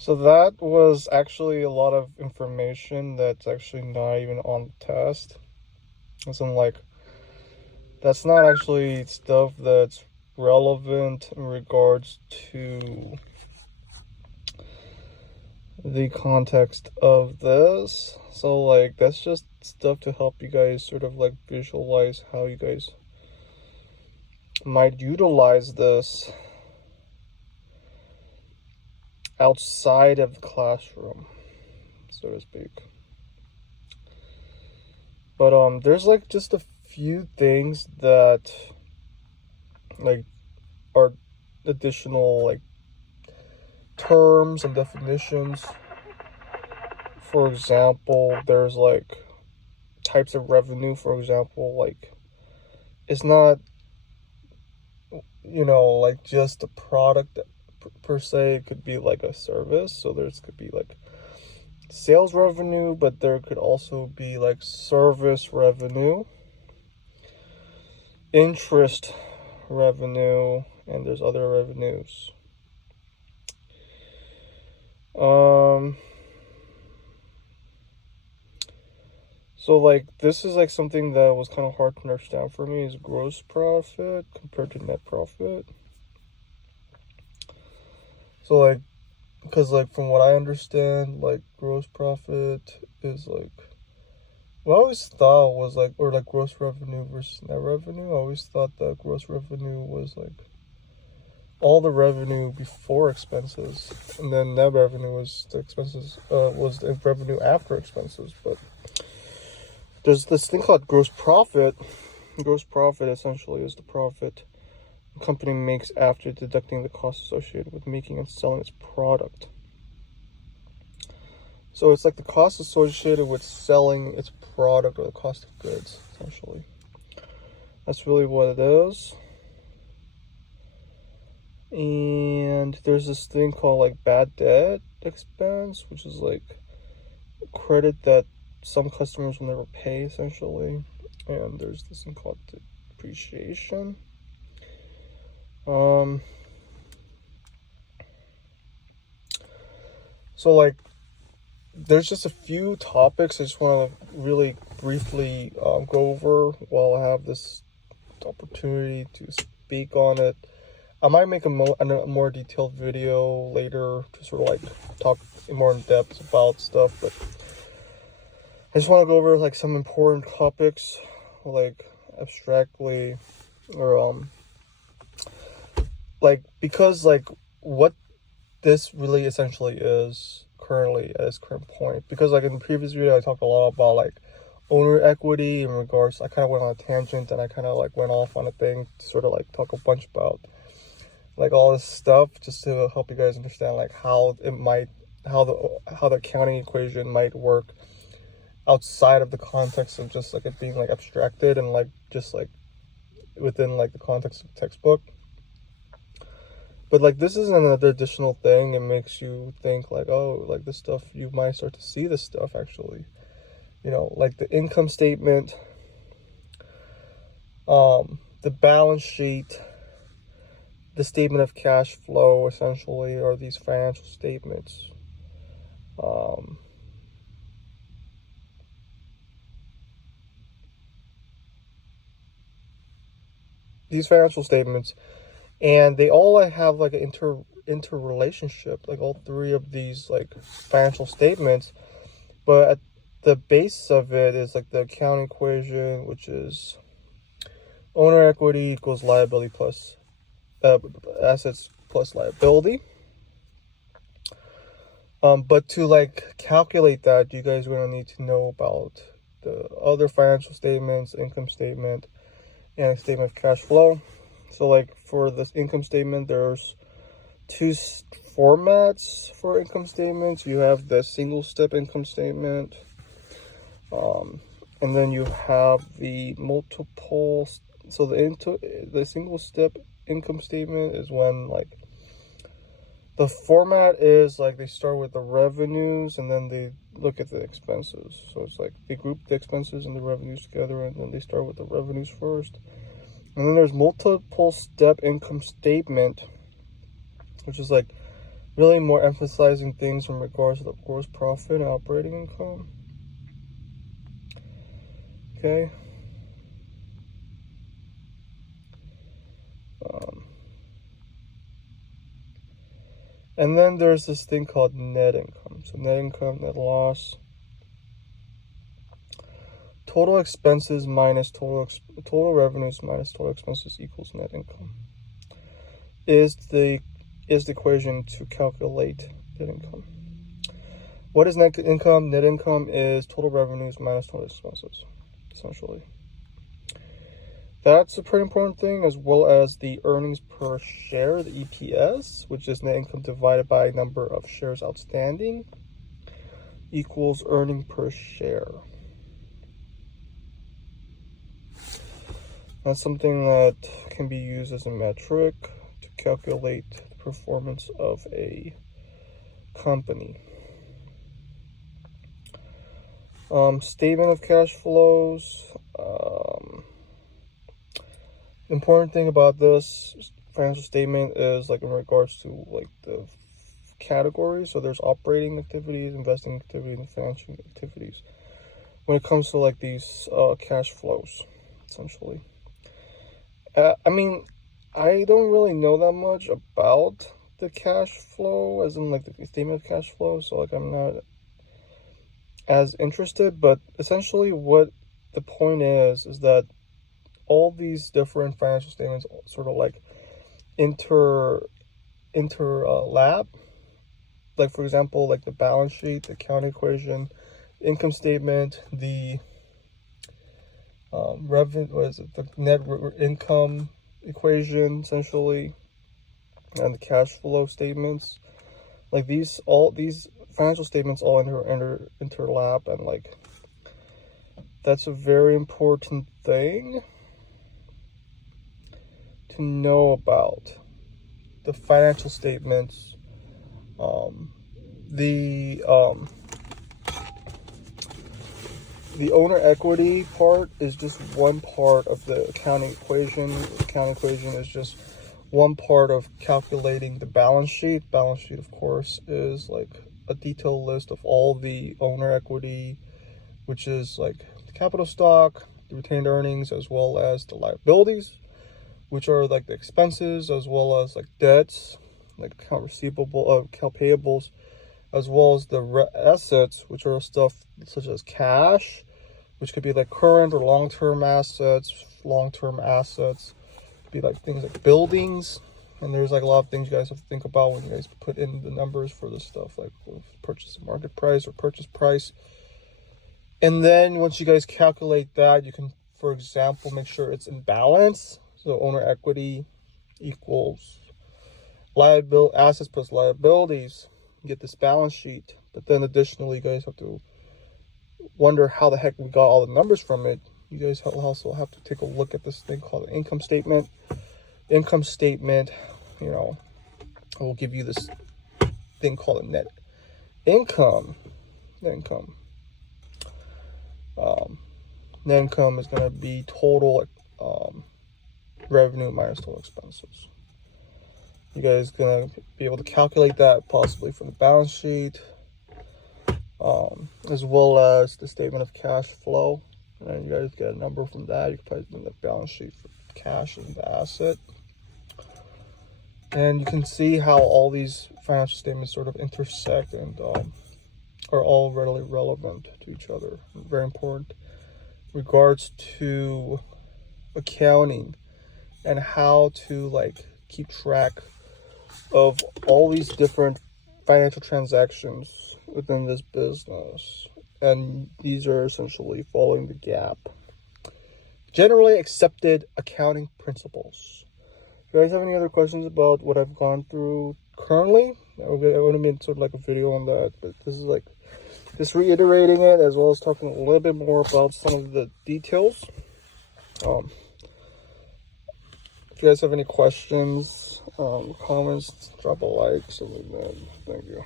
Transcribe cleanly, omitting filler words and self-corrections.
So that was actually a lot of information that's actually not even on the test. As in, like, that's not actually stuff that's relevant in regards to the context of this. So, like, that's just stuff to help you guys sort of like visualize how you guys might utilize this outside of the classroom, so to speak. But there's like just a few things that like are additional like terms and definitions. For example, there's like types of revenue. For example, like it's not like just a product per se. It could be like a service. So there's could be like sales revenue, but there could also be like service revenue, interest revenue, and there's other revenues. So like this is like something that was kind of hard to understand for me, is gross profit compared to net profit. So like, because like from what I understand, like gross profit is like, what I always thought was like, or like gross revenue versus net revenue. I always thought that gross revenue was like all the revenue before expenses, and then net revenue was the expenses, was the revenue after expenses. But there's this thing called gross profit. Gross profit essentially is the profit the company makes after deducting the costs associated with making and selling its product. So it's like the cost associated with selling its product, or the cost of goods, essentially. That's really what it is. And there's this thing called like bad debt expense, which is like credit that some customers will never pay, essentially. And there's this thing called depreciation. So like there's just a few topics I just want to really briefly go over while I have this opportunity to speak on it. I might make a more detailed video later to sort of like talk more in depth about stuff, but I just want to go over like some important topics, like abstractly, or like, because like what this really essentially is currently at its current point. Because like in the previous video I talked a lot about like owner equity in regards, I kind of went on a tangent and I kind of like went off on a thing to sort of like talk a bunch about like all this stuff, just to help you guys understand like how the accounting equation might work outside of the context of just like it being like abstracted and like just like within like the context of the textbook. But like this is another additional thing. It makes you think like, oh, like this stuff, you might start to see this stuff actually, like the income statement, the balance sheet, the statement of cash flow, essentially, are these financial statements. These financial statements, and they all have like an interrelationship, like all three of these like financial statements. But at the base of it is like the accounting equation, which is owner equity equals liability plus assets plus liability. But to like calculate that, you guys are gonna need to know about the other financial statements, income statement, and a statement of cash flow. So like for this income statement, there's two formats for income statements. You have the single step income statement, and then you have the multiple. So the single step income statement is when like the format is like they start with the revenues and then they look at the expenses. So it's like they group the expenses and the revenues together, and then they start with the revenues first. And then there's multiple step income statement, which is like really more emphasizing things in regards to the gross profit and operating income. Okay. And then there's this thing called net income. So net income, net loss, total expenses minus total revenues minus total expenses equals net income. Is the equation to calculate net income. What is net income? Net income is total revenues minus total expenses, essentially. That's a pretty important thing, as well as the earnings per share, the EPS, which is net income divided by number of shares outstanding, equals earning per share. That's something that can be used as a metric to calculate the performance of a company. Statement of cash flows. Important thing about this financial statement is like in regards to like the categories. So there's operating activities, investing activities, and financing activities. When it comes to like these cash flows, essentially. I mean, I don't really know that much about the cash flow, as in like the statement of cash flow. So like I'm not as interested, but essentially what the point is that all these different financial statements sort of like interlap. Like for example, like the balance sheet, the account equation, income statement, the the net income equation, essentially, and the cash flow statements. Like all these financial statements all interlap, and like that's a very important thing to know about the financial statements. The owner equity part is just one part of the accounting equation. The accounting equation is just one part of calculating the balance sheet. Balance sheet, of course, is like a detailed list of all the owner equity, which is like the capital stock, the retained earnings, as well as the liabilities, which are like the expenses, as well as like debts, like account receivable, account payables, as well as the assets, which are stuff such as cash, which could be like current or long-term assets. Long-term assets could be like things like buildings, and there's like a lot of things you guys have to think about when you guys put in the numbers for this stuff, like purchase market price or purchase price. And then once you guys calculate that, you can, for example, make sure it's in balance. So owner equity equals assets plus liabilities. You get this balance sheet. But then additionally, you guys have to wonder how the heck we got all the numbers from it. You guys also have to take a look at this thing called the income statement. The income statement, will give you this thing called a net income. Net income. Net income is going to be total revenue minus total expenses. You guys gonna be able to calculate that possibly from the balance sheet, as well as the statement of cash flow. And you guys get a number from that. You can probably do the balance sheet for cash and the asset. And you can see how all these financial statements sort of intersect and are all readily relevant to each other. Very important regards to accounting and how to like keep track of all these different financial transactions within this business. And these are essentially following the GAAP, generally accepted accounting principles. If you guys have any other questions about what I've gone through currently, I would have made sort of like a video on that, but this is like just reiterating it, as well as talking a little bit more about some of the details. If you guys have any questions, comments, drop a like, something like that. Thank you.